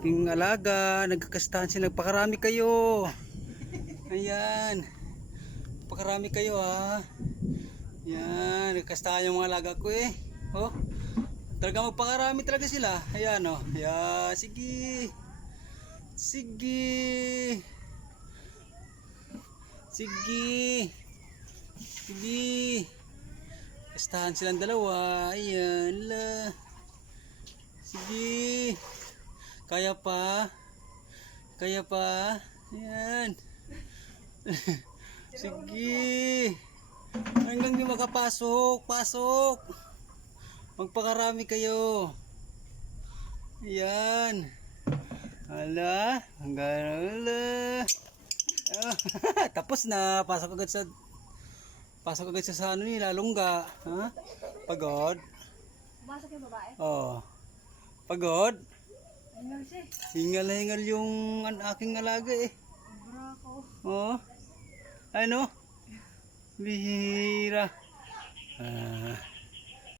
aking alaga. Nagkakastahan sila. Pakarami kayo. Ayan. Pakarami kayo ha. Ayan. Nagkakastahan yung mga alaga ko eh. Oh. Talaga magpakarami talaga sila. Ayan oh. Ayan. Sige. Sige. Sige. Sige. Kastahan silang dalawa. Ayan la. Sige. Kaya pa. Kaya pa. Ayan. Sige. Hanggang di makapasok. Pasok. Magpakarami kayo. Ayan. Hala. Hanggang hala. Tapos na. Pasok agad sa ano nila. Lungga. Ha? Pagod. Pumasok yung babae? Oh. Pagod? Hingal siya. Hingal na hingal yung aking alaga eh. Sobra ko. Oh. Ano? Bihira. Ah.